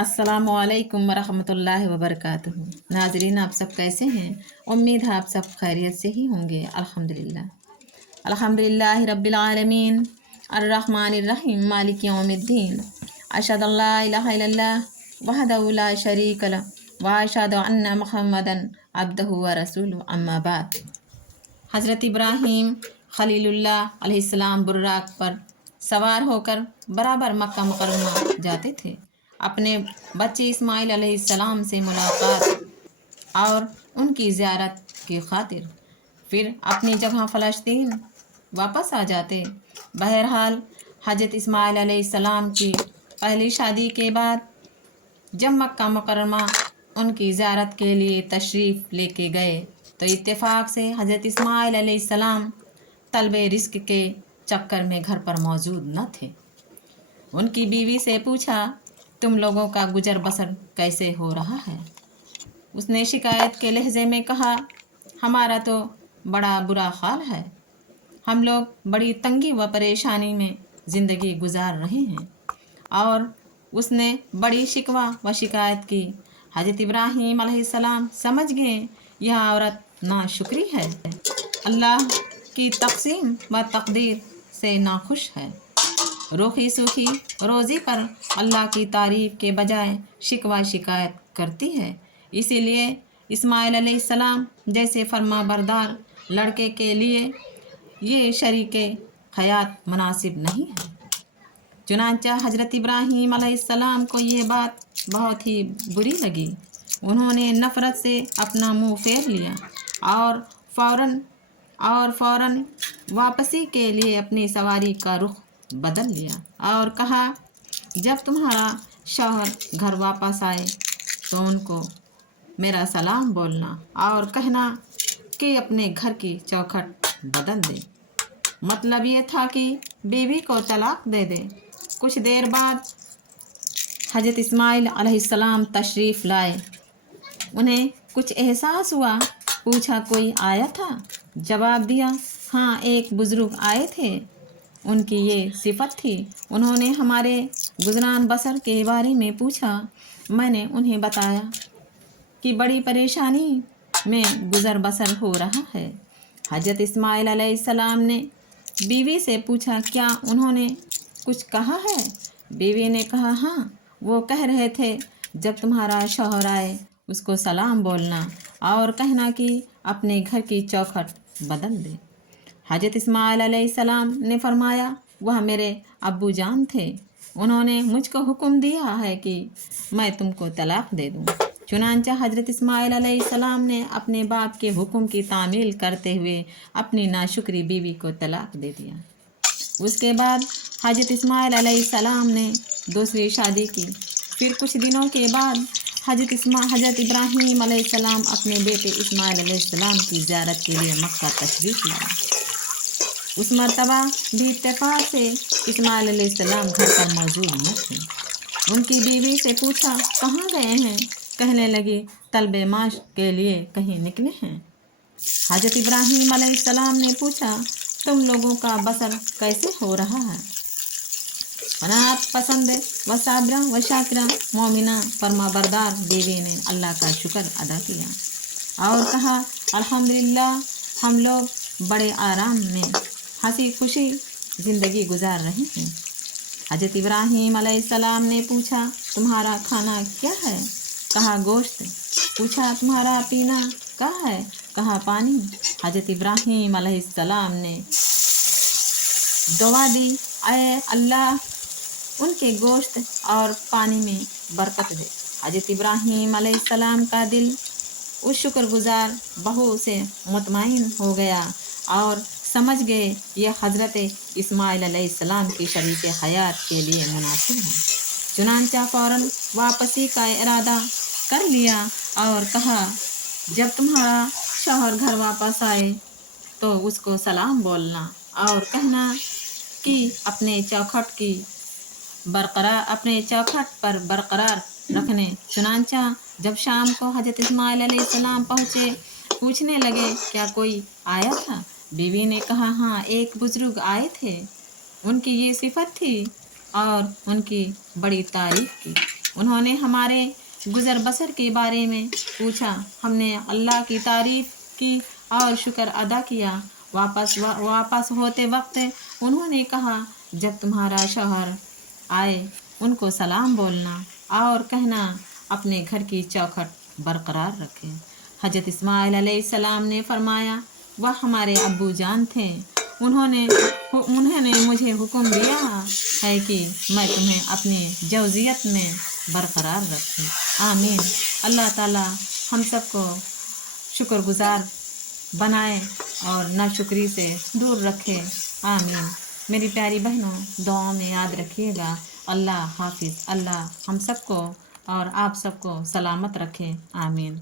अस्सलामुअलैकुम वरहमतुल्लाहि वबरकातुहू। नाजरीन, आप सब कैसे हैं? उम्मीद है आप सब खैरियत से ही होंगे। अल्हम्दुलिल्लाह अल्हम्दुलिल्लाहि रब्बिल आलमीन अर्रहमानिर रहीम मालिक यौमिद्दीन। अशहदु अल्ला इलाहा इल्लल्लाह वहदहु ला शरीक लह व अशहदु अन्ना मुहम्मदन अब्दुहु व रसूलुहु, अम्मा बाद। हज़रत इब्राहीम खलीलुल्लाह अलैहिस्सलाम बुर्राक पर सवार होकर बराबर मक्का मुकर्रमा जाते थे, अपने बच्चे इस्माइल अलैहिस्सलाम से मुलाकात और उनकी ज़ियारत की खातिर। फिर अपनी जगह फ़लस्तीन वापस आ जाते। बहरहाल हज़रत इस्माइल अलैहिस्सलाम की पहली शादी के बाद जब मक्का मुकर्रमा उनकी ज़ियारत के लिए तशरीफ़ लेके गए तो इत्तेफाक से हज़रत इस्माइल अलैहिस्सलाम तलबे रिज़्क़ के चक्कर में घर पर मौजूद न थे। उनकी बीवी से पूछा, तुम लोगों का गुजर बसर कैसे हो रहा है? उसने शिकायत के लहजे में कहा, हमारा तो बड़ा बुरा हाल है। हम लोग बड़ी तंगी व परेशानी में ज़िंदगी गुजार रहे हैं। और उसने बड़ी शिकवा व शिकायत की। हज़रत इब्राहीम अलैहिस्सलाम समझ गए यह औरत नाशुक्री है, अल्लाह की तक़सीम व तक़दीर से नाखुश है। रूखी सूखी रोज़ी पर अल्लाह की तारीफ़ के बजाय शिकवा शिकायत करती है। इसीलिए इस्माइल अलैहिस्सलाम जैसे फर्मा बरदार लड़के के लिए ये शरीके हयात मुनासिब नहीं है। चुनांचा हज़रत इब्राहीम अलैहिस्सलाम को ये बात बहुत ही बुरी लगी। उन्होंने नफ़रत से अपना मुंह फेर लिया और फ़ौरन वापसी के लिए अपनी सवारी का रुख बदल लिया और कहा, जब तुम्हारा शौहर घर वापस आए तो उनको मेरा सलाम बोलना और कहना कि अपने घर की चौखट बदल दे। मतलब ये था कि बीवी को तलाक दे दे। कुछ देर बाद हज़रत इस्माइल अलैहिस्सलाम तशरीफ़ लाए। उन्हें कुछ एहसास हुआ। पूछा, कोई आया था? जवाब दिया, हाँ, एक बुज़ुर्ग आए थे। उनकी ये सिफत थी। उन्होंने हमारे गुज़रान बसर के बारे में पूछा। मैंने उन्हें बताया कि बड़ी परेशानी में गुज़र बसर हो रहा है। हज़रत इस्माइल अलैहिस्सलाम ने बीवी से पूछा, क्या उन्होंने कुछ कहा है? बीवी ने कहा, हाँ, वो कह रहे थे जब तुम्हारा शौहर आए उसको सलाम बोलना और कहना कि अपने घर की चौखट बदल दे। हज़रत इस्माइल अलैहिस्सलाम ने फरमाया, वह मेरे अब्बू जान थे। उन्होंने मुझको हुक्म दिया है कि मैं तुमको तलाक दे दूँ। चुनांचा हज़रत इस्माइल अलैहिस्सलाम ने अपने बाप के हुक्म की तामील करते हुए अपनी नाशुक्री बीवी को तलाक दे दिया। उसके बाद हज़रत इस्माइल अलैहिस्सलाम ने दूसरी शादी की। फिर कुछ दिनों के बाद हज़रत इब्राहीम अलैहिस्सलाम अपने बेटे इस्माइल अलैहिस्सलाम की ज़ियारत के लिए मक्का तशरीफ़ लाए। उस मर्तबा भी इत्तेफाक से इस्माइल अलैहिस्सलाम घर पर मौजूद न थे। उनकी बीवी से पूछा, कहाँ गए हैं? कहने लगी, तलबे माश के लिए कहीं निकले हैं। हज़रत इब्राहीम अलैहिस्सलाम ने पूछा, तुम लोगों का बसर कैसे हो रहा है? अनात पसंद व साबरा व शाकिरा मोमिना फरमा बरदार बीवी ने अल्लाह का शुक्र अदा किया और कहा, अल्हम्दुलिल्लाह, हम लोग बड़े आराम में हंसी खुशी ज़िंदगी गुजार रहे हैं। हज़रत इब्राहीम अलैहिस्सलाम ने पूछा, तुम्हारा खाना क्या है? कहा, गोश्त। पूछा, तुम्हारा पीना क्या है? कहा, पानी। हज़रत इब्राहीम अलैहिस्सलाम ने दुआ दी, ऐ अल्लाह, उनके गोश्त और पानी में बरकत दे। हज़रत इब्राहीम अलैहिस्सलाम का दिल उस शुक्रगुजार बहू से मुतमईन हो गया और समझ गए यह हज़रत इस्माइल अलैहिस्सलाम की शरीक हयात के लिए मुनासिब है। चुनांचा फ़ौरन वापसी का इरादा कर लिया और कहा, जब तुम्हारा शौहर घर वापस आए तो उसको सलाम बोलना और कहना कि अपने चौखट पर बरकरार रखने। चुनांचा जब शाम को हज़रत इस्माइल अलैहिस्सलाम पहुँचे, पूछने लगे, क्या कोई आया था? बीवी ने कहा, हाँ, एक बुज़ुर्ग आए थे। उनकी ये सिफत थी और उनकी बड़ी तारीफ़ की। انہوں نے ہمارے گزر بسر کے بارے میں پوچھا، ہم نے اللہ کی تعریف کی اور شکر ادا کیا۔ واپس ہوتے وقت انہوں نے کہا، جب تمہارا شوہر آئے ان کو سلام بولنا اور کہنا اپنے گھر کی چوکھٹ برقرار رکھیں۔ حضرت اسماعیل علیہ السلام نے فرمایا، وہ ہمارے ابو جان تھے، انہوں نے مجھے حکم دیا ہے کہ میں تمہیں اپنی زوجیت میں برقرار رکھوں۔ آمین۔ اللہ تعالیٰ ہم سب کو شکر گزار بنائے اور ناشکری سے دور رکھے۔ آمین۔ میری پیاری بہنوں، دعاؤں میں یاد رکھیے گا۔ اللہ حافظ۔ اللہ ہم سب کو اور آپ سب کو سلامت رکھے۔ آمین۔